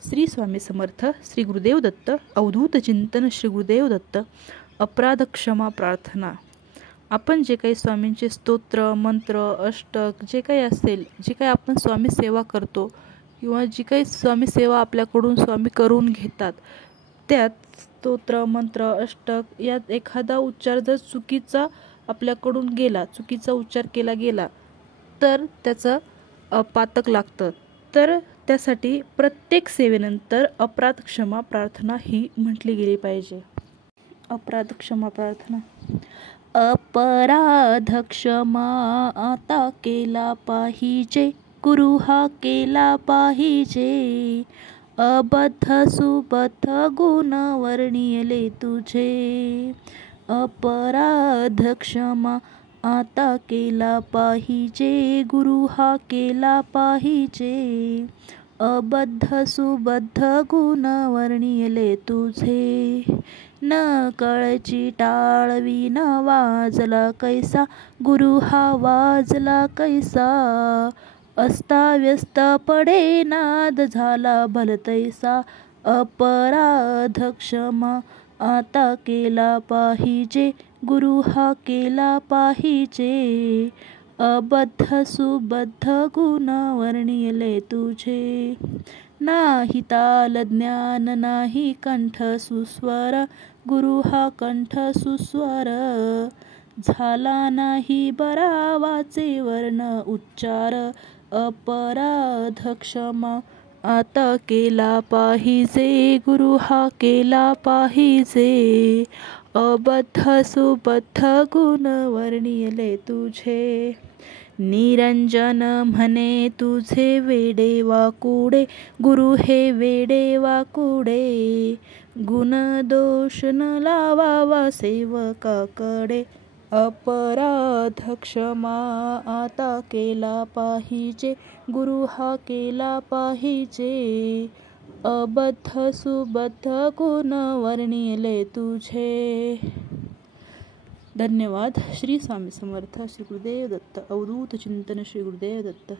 श्री स्वामी समर्थ, श्री गुरुदेव दत्त. अवधूत चिंतन, श्री गुरुदेव दत्त. अपराध क्षमा प्रार्थना. आपण जे काही स्वामींचे स्तोत्र, मंत्र, अष्टक जे काही असेल, जे काही आपण स्वामी सेवा करतो किंवा जी काही स्वामी सेवा आपल्याकडून स्वामी करून घेतात, त्यात स्तोत्र, मंत्र, अष्टक यात एखादा उच्चार जर चुकीचा आपल्याकडून गेला, चुकीचा उच्चार केला गेला तर त्याचं पातक लागतं. तर त्यासाठी प्रत्येक सेवेनंतर अपराध क्षमा प्रार्थना ही म्हटली गेली पाहिजे. अपराध क्षमा प्रार्थना. अपराध क्षमा आता केला पाहिजे, गुरु हा केला पाहिजे. अबद्ध सुबद्ध गुण वर्णिले तुझे. अपराध क्षमा आता केला पाहिजे, गुरु हा केला पाहिजे. अबद्ध सुबद्ध गुण वर्णिले तुझे. न कळची टाळवी न वाजला कैसा, गुरु हा वाजला कैसा. अस्ताव्यस्त पडे नाद झाला भलतैसा. अपराध क्षमा आता केला पाहिजे, गुरु हा केला पाहिजे. अबद्ध सुबद्ध गुण वर्णिले तुझे. नाही ताल ज्ञान नाही कंठ सुस्वर, गुरु हा कंठ सुस्वर. झाला नाही बरा वाचे वर्ण उच्चार. अपराध क्षमा आता केला पाहिजे, गुरु हा केला पाहिजे. अबद्ध सुबद्ध गुण वर्णिले तुझे. निरंजन म्हणे तुझे वेडे वाकुडे, गुरु हे वेडे वाकुडे. गुण दोष न लावावा सेवकाकडे. अपराध क्षमा आता केला पाहिजे, गुरु हा केला पाहिजे. अबद्ध सुबद्ध गुण वर्णिले तुझे. धन्यवाद. श्री स्वामी समर्थ, श्री गुरुदेव दत्त. अवधूत चिंतन, श्री गुरुदेव दत्त.